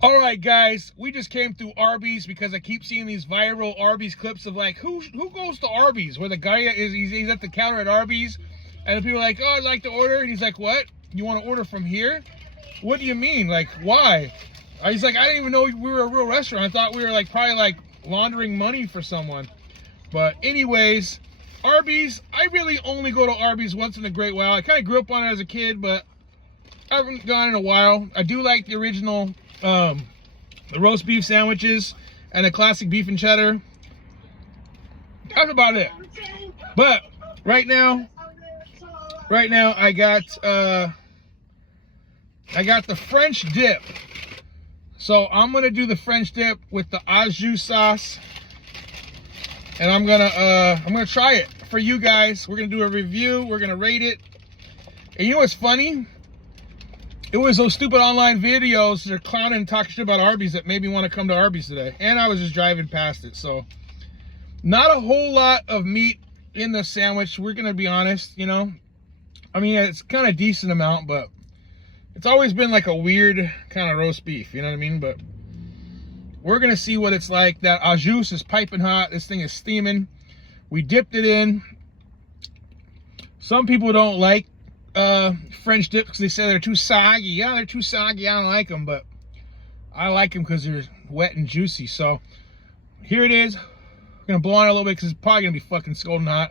All right, guys, we just came through Arby's because I keep seeing these viral Arby's clips of like, who goes to Arby's? Where the guy is, he's at the counter at Arby's, and people are like, oh, I'd like to order. And he's like, what? You want to order from here? What do you mean? Like, why? He's like, I didn't even know we were a real restaurant. I thought we were like probably like laundering money for someone. But anyways, Arby's, I really only go to Arby's once in a great while. I kind of grew up on it as a kid, but I haven't gone in a while. I do like the original the roast beef sandwiches and the classic beef and cheddar. That's about it. But right now I got the French dip. So I'm gonna do the French dip with the au jus sauce, and I'm gonna try it for you guys. We're gonna do a review. We're gonna rate it. And you know what's funny? It was those stupid online videos that are clowning and talking shit about Arby's that made me want to come to Arby's today. And I was just driving past it. So, not a whole lot of meat in the sandwich. We're going to be honest, you know. I mean, it's kind of decent amount, but it's always been like a weird kind of roast beef, you know what I mean? But we're going to see what it's like. That au jus is piping hot. This thing is steaming. We dipped it in. Some people don't like French dips because they say they're too soggy. Yeah, they're too soggy. I don't like them, but I like them because they're wet and juicy. So here it is. I'm gonna blow on it a little bit because it's probably gonna be fucking scalding hot.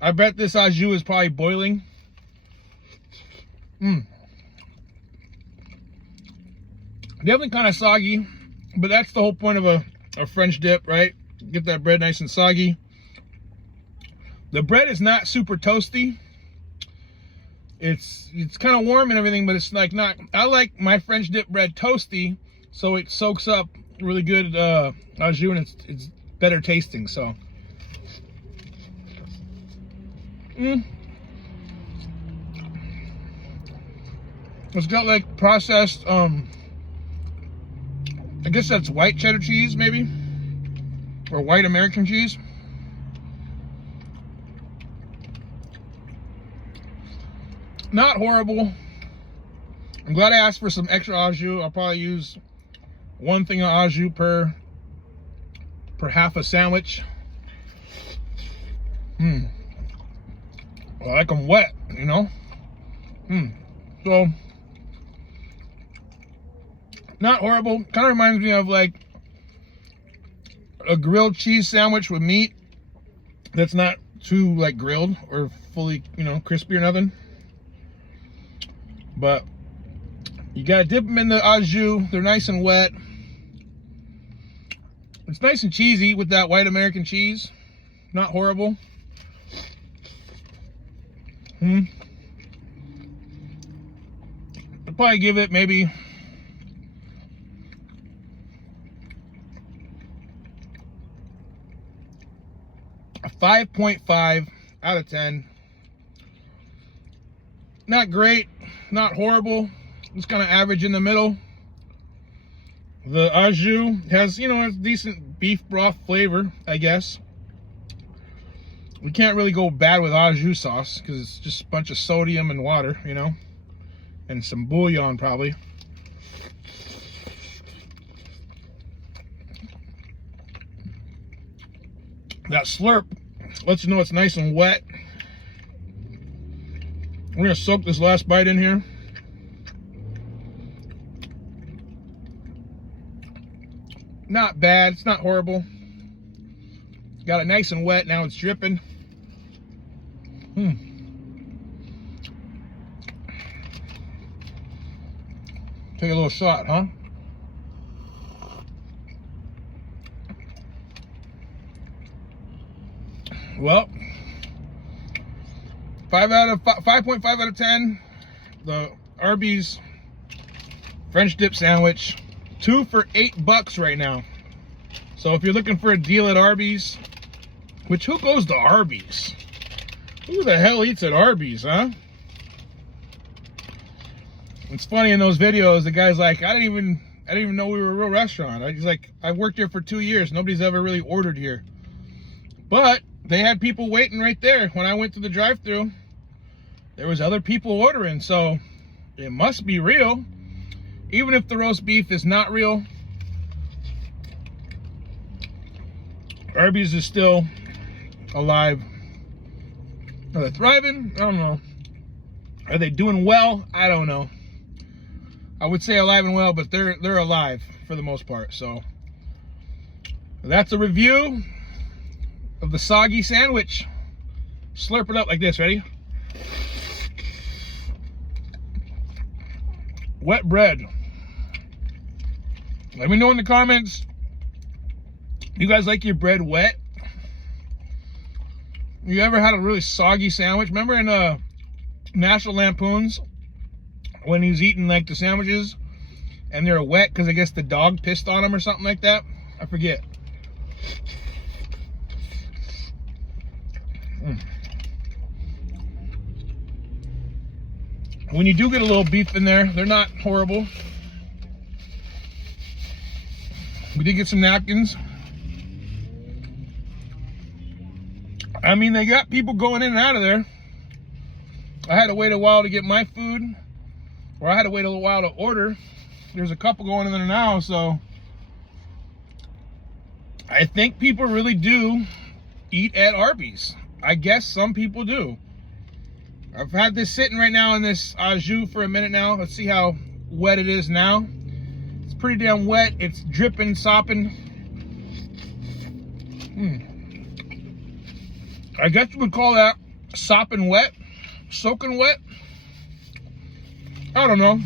I bet this au jus is probably boiling. Definitely kind of soggy, but that's the whole point of a French dip, right? Get that bread nice and soggy. The bread is not super toasty. It's kind of warm and everything, but it's like not. I like my French dip bread toasty, so it soaks up really good au jus, and it's better tasting. So, it's got like processed. I guess that's white cheddar cheese, maybe, or white American cheese. Not horrible. I'm glad I asked for some extra au jus. I'll probably use one thing of au jus per half a sandwich. I like them wet, you know. So not horrible. Kind of reminds me of like a grilled cheese sandwich with meat that's not too like grilled or fully, you know, crispy or nothing. But you gotta dip them in the au jus. They're nice and wet. It's nice and cheesy with that white American cheese. Not horrible. I'd probably give it maybe a 5.5 out of 10. Not great, not horrible. It's kind of average in the middle. The au jus has, you know, a decent beef broth flavor, I guess. We can't really go bad with au jus sauce because it's just a bunch of sodium and water, you know, and some bouillon probably. That slurp lets you know it's nice and wet. We're gonna soak this last bite in here. Not bad, it's not horrible. Got it nice and wet, now it's dripping. Take a little shot, huh? Well, 5.5 out of 10. The Arby's French dip sandwich, 2 for $8 right now. So if you're looking for a deal at Arby's, which who goes to Arby's? Who the hell eats at Arby's, huh? It's funny in those videos, the guy's like, I didn't even know we were a real restaurant. He's like, I worked here for 2 years. Nobody's ever really ordered here. But they had people waiting right there. When I went to the drive-thru, there was other people ordering, so it must be real. even if the roast beef is not real, Arby's is still alive. Are they thriving? I don't know. Are they doing well? I don't know. I would say alive and well, but they're alive for the most part. So that's a review of the soggy sandwich. Slurp it up like this. Ready? Wet bread. Let me know in the comments. You guys like your bread wet? You ever had a really soggy sandwich? Remember in National Lampoons when he's eating like the sandwiches and they're wet because I guess the dog pissed on him or something like that? I forget. When you do get a little beef in there, they're not horrible. We did get some napkins. I mean, they got people going in and out of there. I had to wait a while to get my food, or I had to wait a little while to order. There's a couple going in there now, so I think people really do eat at Arby's. I guess some people do. I've had this sitting right now in this au jus for a minute now. Let's see how wet it is now. It's pretty damn wet. It's dripping, sopping. I guess you would call that sopping wet, soaking wet. I don't know.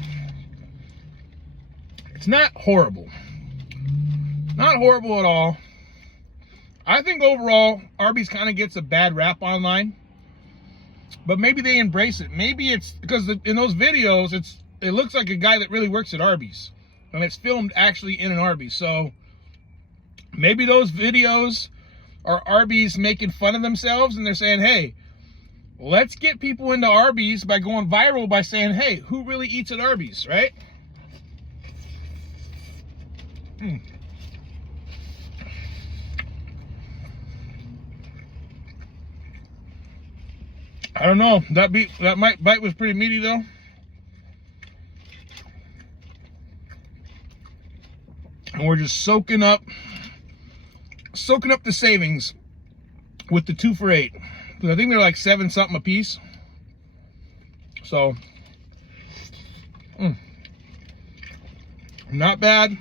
It's not horrible. Not horrible at all. I think overall, Arby's kind of gets a bad rap online. But maybe they embrace it. Maybe it's because in those videos, it looks like a guy that really works at Arby's. And it's filmed actually in an Arby's. So maybe those videos are Arby's making fun of themselves. And they're saying, hey, let's get people into Arby's by going viral by saying, hey, who really eats at Arby's, right? I don't know. That bite was pretty meaty though. And we're just soaking up the savings with the 2 for $8. Because I think they're like 7 something a piece. So not bad.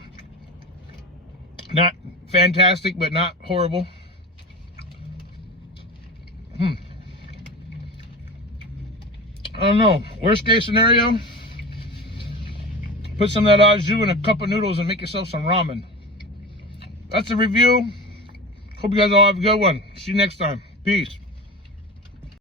Not fantastic, but not horrible. I don't know. Worst case scenario, put some of that au jus in a cup of noodles and make yourself some ramen. That's the review. Hope you guys all have a good one. See you next time. Peace.